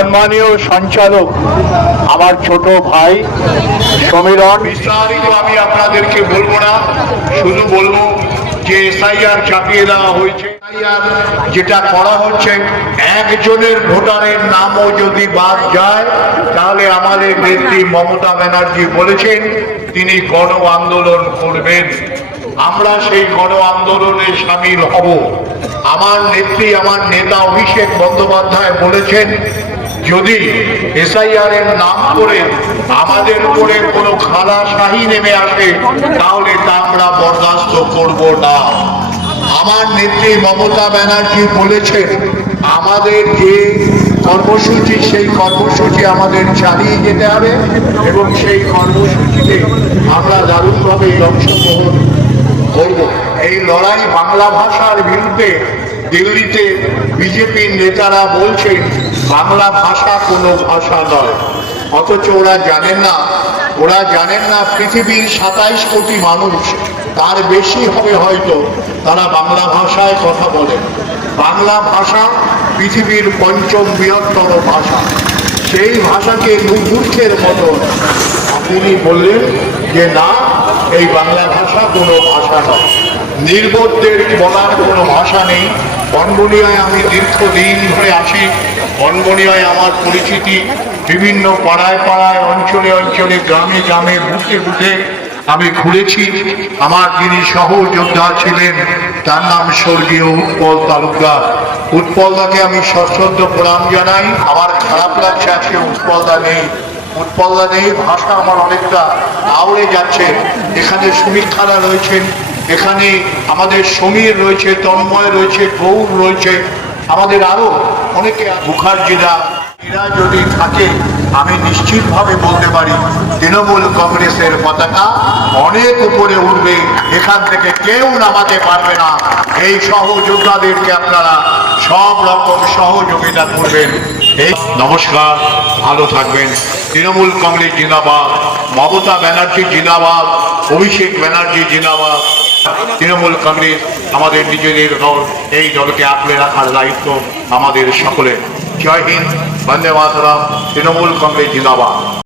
সম্মানীয় সঞ্চালক আমার ছোট ভাই সমীরণ, বিস্তারিত আমি আপনাদেরকে বলবো না, শুধু বলবো যে এসআইআর চাপিয়ে দেওয়া হয়েছে। এসআইআর যেটা করা হচ্ছে, একজনের ভোটারের নামও যদি বাদ যায় তাহলে আমাদের নেত্রী মমতা ব্যানার্জি বলেছেন তিনি গণ আন্দোলন করবেন। আমরা সেই গণ আন্দোলনে সামিল হব। আমার নেত্রী, আমার নেতা অভিষেক বন্দ্যোপাধ্যায় বলেছেন যদি এসআইআর এর নাম করে আমাদের উপরে কোনো খালাশাহী নেমে আসে তাহলে তা আমরা বরদাস্ত করব না। আমার নেত্রী মমতা ব্যানার্জি বলেছেন আমাদের যে কর্মসূচি, সেই কর্মসূচি আমাদের চালিয়ে যেতে হবে এবং সেই কর্মসূচিতে আমরা দারুণভাবে অংশগ্রহণ করব। এই লড়াই বাংলা ভাষার বিরুদ্ধে দিল্লিতে বিজেপির নেতারা বলছেন বাংলা ভাষা কোনো ভাষা নয়, অথচ ওরা জানেন না পৃথিবীর 27 কোটি মানুষ, তার বেশি হবে হয়তো, তারা বাংলা ভাষায় কথা বলে। বাংলা ভাষা পৃথিবীর 5ম বৃহত্তর ভাষা। সেই ভাষাকে মূর্খের মতো তিনি বললেন যে না, এই বাংলা ভাষা কোনো ভাষা নয়। নির্বোধদের বলার কোনো ভাষা নেই। বনবনিয়ায় আমি দীর্ঘদিন ধরে আছি। বনবনিয়ায় আমার পরিচিতি, বিভিন্ন পাড়ায় পাড়ায়, অঞ্চলে অঞ্চলে, গ্রামে গ্রামে, বুথে বুথে আমি ঘুরেছি। আমার যিনি সহযোদ্ধা ছিলেন তার নাম স্বর্গীয় উৎপল তালুকদার। উৎপলদাকে আমি সশ্রদ্ধ প্রণাম জানাই। আমার খারাপ লাগছে আজকে উৎপলদা নেই। ভাষা আমার অনেকটা আউড়ে যাচ্ছে। এখানে সুমিত্রা রয়েছেন, এখানে আমাদের সমীর রয়েছে, তন্ময় রয়েছে, গৌর রয়েছে, আমাদের আরো অনেকে, মুখার্জিরা, এরা যদি থাকে আমি নিশ্চিতভাবে বলতে পারি তৃণমূল কংগ্রেসের পতাকা অনেক উপরে উঠবে। এখান থেকে কেউ নামাতে পারবে না। এই সহযোদ্ধাদেরকে আপনারা সব রকম সহযোগিতা করবেন। এই নমস্কার, ভালো থাকবেন। তৃণমূল কংগ্রেস জিন্দাবাদ, মমতা ব্যানার্জি জিন্দাবাদ, অভিষেক ব্যানার্জি জিন্দাবাদ। তৃণমূল কংগ্রেস আমাদের নিজেদের দল, এই দলকে আঁকড়ে রাখার দায়িত্ব আমাদের সকলের। জয় হিন্দ, বন্দে মাতরম, তৃণমূল কংগ্রেস জিন্দাবাদ।